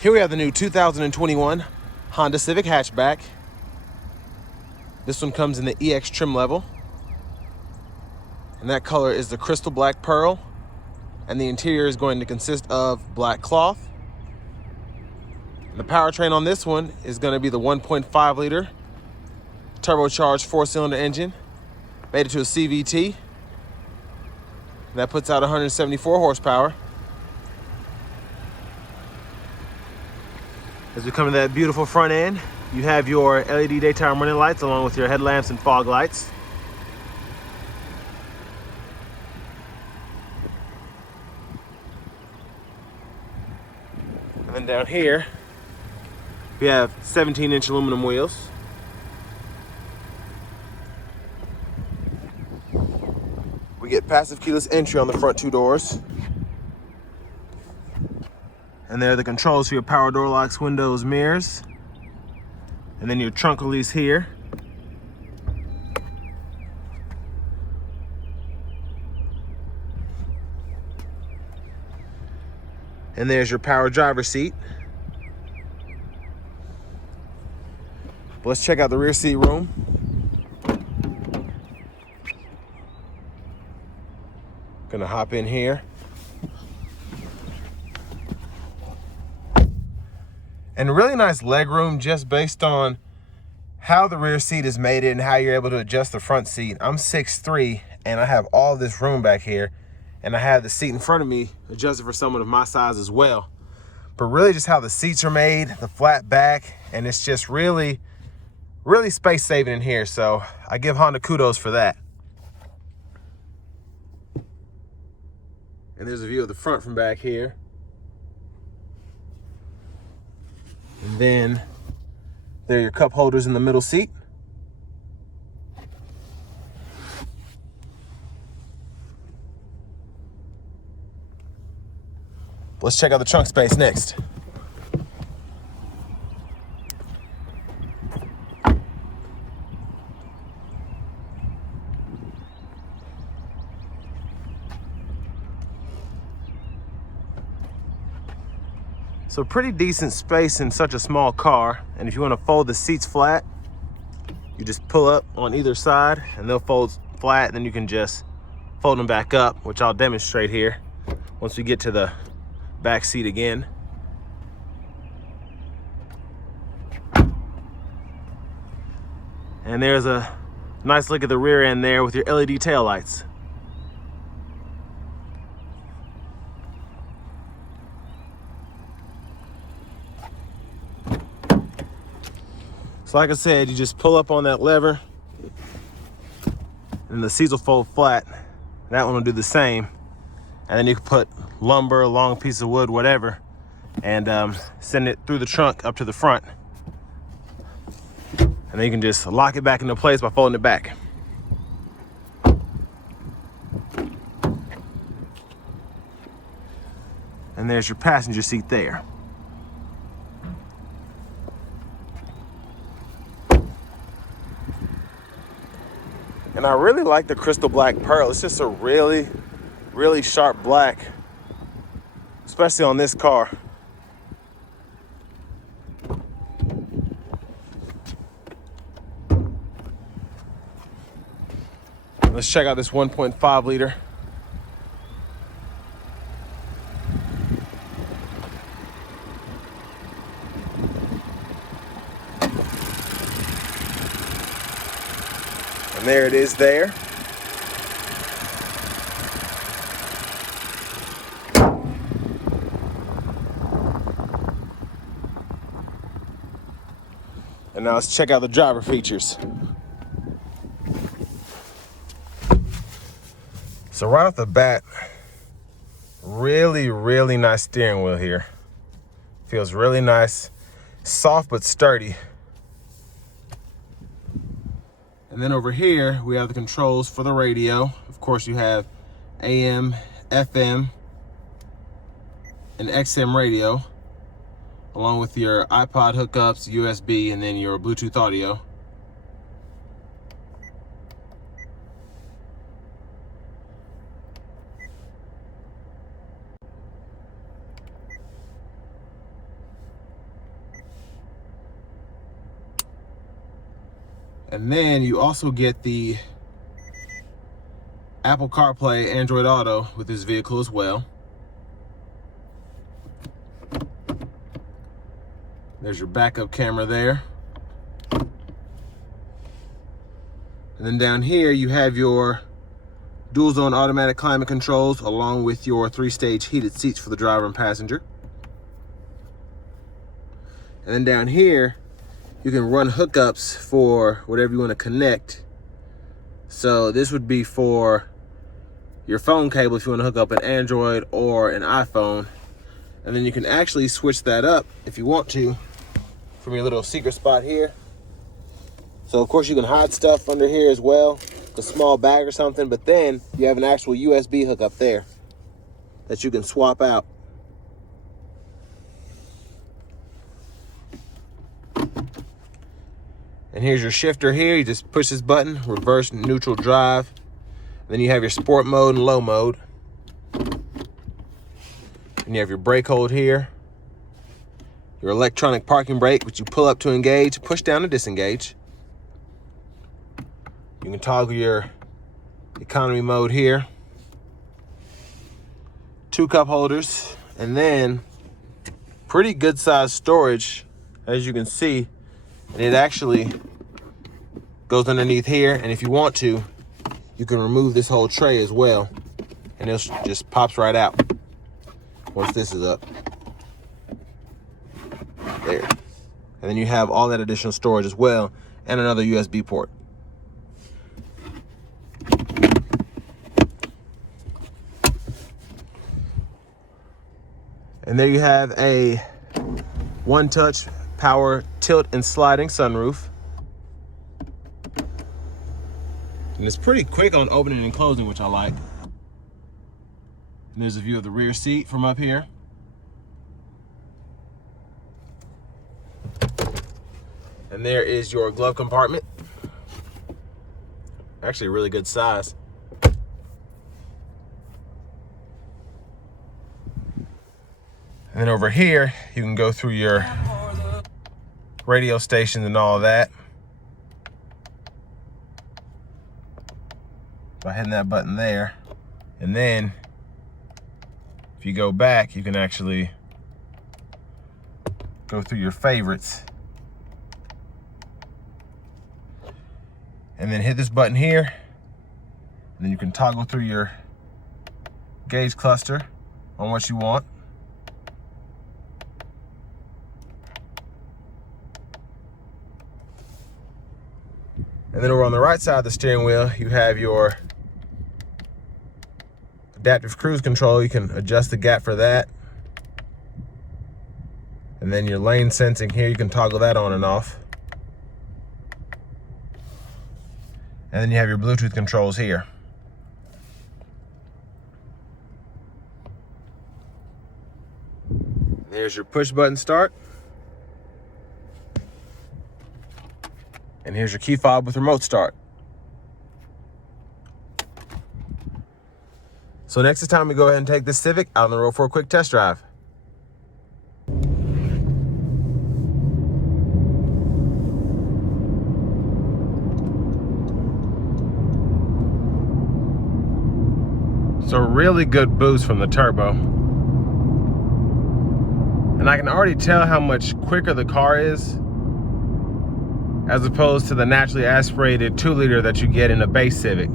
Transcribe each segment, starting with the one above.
Here we have the new 2021 Honda Civic hatchback. This one comes in the EX trim level. And that color is the crystal black pearl. And the interior is going to consist of black cloth. The powertrain on this one is going to be the 1.5 liter turbocharged 4-cylinder engine. Made it to a CVT. That puts out 174 horsepower. As we come to that beautiful front end, you have your LED daytime running lights along with your headlamps and fog lights. And then down here, we have 17-inch aluminum wheels. We get passive keyless entry on the front two doors. And there are the controls for your power door locks, windows, mirrors. And then your trunk release here. And there's your power driver's seat. Let's check out the rear seat room. Gonna hop in here. And really nice leg room just based on how the rear seat is made and how you're able to adjust the front seat. I'm 6'3" and I have all this room back here, and I have the seat in front of me adjusted for someone of my size as well. But really just how the seats are made, the flat back, and it's just really space saving in here. So I give Honda kudos for that. And there's a view of the front from back here. And then there are your cup holders in the middle seat. Let's check out the trunk space next. So pretty decent space in such a small car. And if you want to fold the seats flat, you just pull up on either side and they'll fold flat, and then you can just fold them back up, which I'll demonstrate here once we get to the back seat again. And there's a nice look at the rear end there with your LED taillights. So like I said, you just pull up on that lever and the seats will fold flat. That one will do the same. And then you can put lumber, a long piece of wood, whatever, and send it through the trunk up to the front. And then you can just lock it back into place by folding it back. And there's your passenger seat there. And I really like the crystal black pearl. It's just a really sharp black, especially on this car. Let's check out this 1.5 liter. And there it is there. And now let's check out the driver features. So right off the bat, really nice steering wheel here. Feels really nice, soft but sturdy. And then over here, we have the controls for the radio. Of course, you have AM, FM, and XM radio, along with your iPod hookups, USB, and then your Bluetooth audio. And then you also get the Apple CarPlay, Android Auto with this vehicle as well. There's your backup camera there. And then down here you have your dual zone automatic climate controls along with your 3-stage heated seats for the driver and passenger. And then down here you can run hookups for whatever you want to connect. So this would be for your phone cable if you want to hook up an Android or an iPhone. And then you can actually switch that up if you want to from your little secret spot here. So of course you can hide stuff under here as well, a small bag or something, but then you have an actual USB hookup there that you can swap out. And here's your shifter here. You just push this button, reverse, neutral, drive. Then you have your sport mode and low mode. And you have your brake hold here. Your electronic parking brake, which you pull up to engage, push down to disengage. You can toggle your economy mode here. 2 cup holders, and then pretty good sized storage, as you can see. And it actually goes underneath here, and if you want to, you can remove this whole tray as well, and it just pops right out once this is up. There. And then you have all that additional storage as well, and another USB port. And there you have a one-touch power tilt and sliding sunroof. And it's pretty quick on opening and closing, which I like. And there's a view of the rear seat from up here. And there is your glove compartment. Actually a really good size. And then over here, you can go through your radio stations and all of that by hitting that button there. And then if you go back, you can actually go through your favorites and then hit this button here, and then you can toggle through your gauge cluster on what you want. And then over on the right side of the steering wheel, you have your adaptive cruise control. You can adjust the gap for that. And then your lane sensing here, you can toggle that on and off. And then you have your Bluetooth controls here. There's your push button start. And here's your key fob with remote start. So next is time we go ahead and take this Civic out on the road for a quick test drive. So really good boost from the turbo. And I can already tell how much quicker the car is as opposed to the naturally aspirated 2-liter that you get in a base Civic.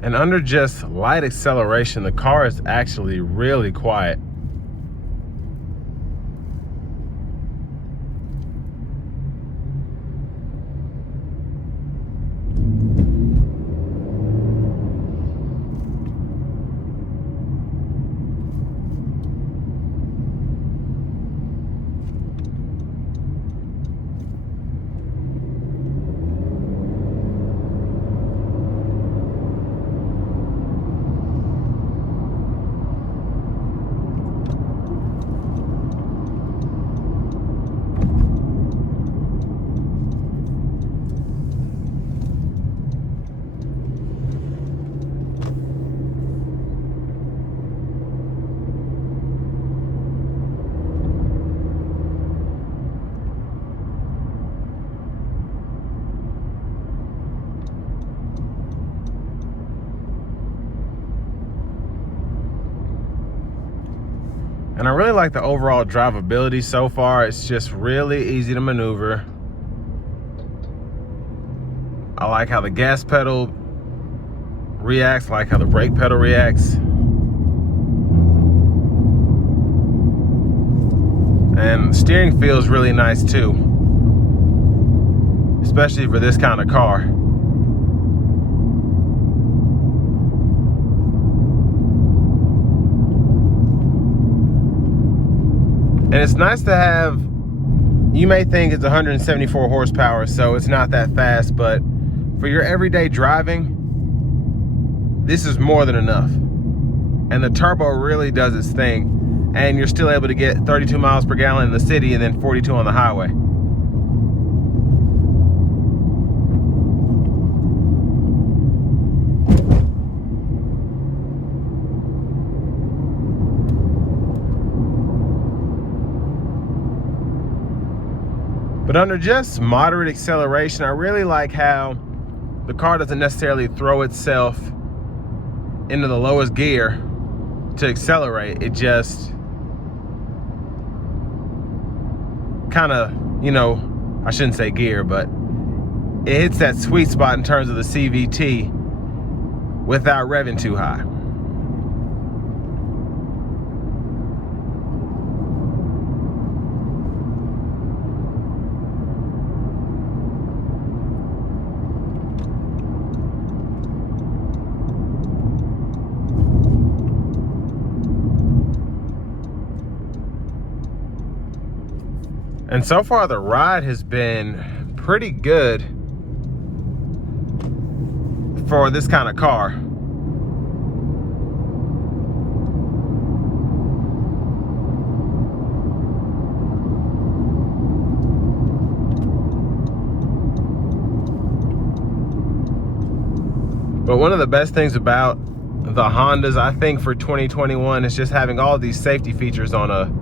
And under just light acceleration, the car is actually really quiet. And I really like the overall drivability so far. It's just really easy to maneuver. I like how the gas pedal reacts, I like how the brake pedal reacts. And steering feels really nice too, especially for this kind of car. And it's nice to have, you may think it's 174 horsepower, so it's not that fast, but for your everyday driving, this is more than enough. And the turbo really does its thing, and you're still able to get 32 miles per gallon in the city and then 42 on the highway. But under just moderate acceleration, I really like how the car doesn't necessarily throw itself into the lowest gear to accelerate. It just kind of, you know, I shouldn't say gear, but it hits that sweet spot in terms of the CVT without revving too high. And so far the ride has been pretty good for this kind of car. But one of the best things about the Hondas, I think, for 2021 is just having all these safety features on a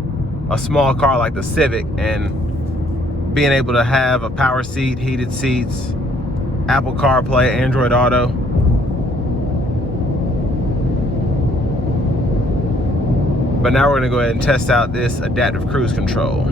small car like the Civic, and being able to have a power seat, heated seats, Apple CarPlay, Android Auto. But now we're gonna go ahead and test out this adaptive cruise control.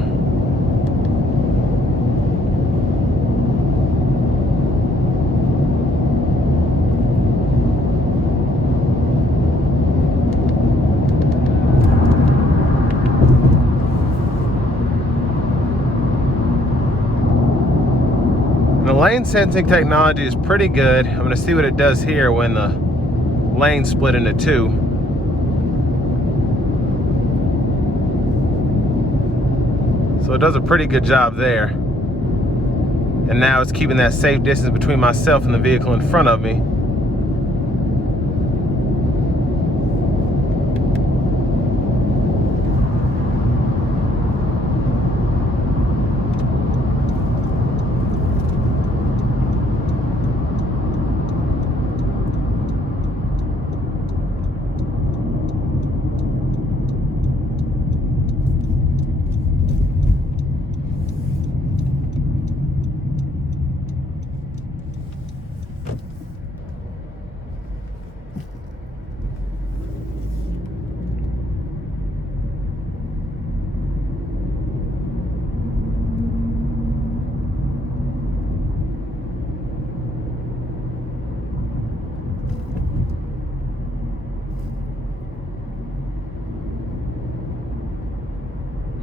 The lane sensing technology is pretty good. I'm gonna see what it does here when the lanes split into two. So it does a pretty good job there. And now it's keeping that safe distance between myself and the vehicle in front of me.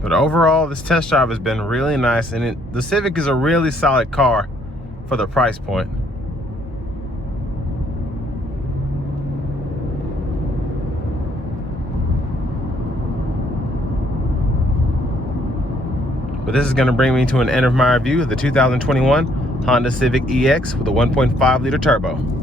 But overall, this test drive has been really nice, and the Civic is a really solid car for the price point. But this is going to bring me to an end of my review of the 2021 Honda Civic EX with a 1.5 liter turbo.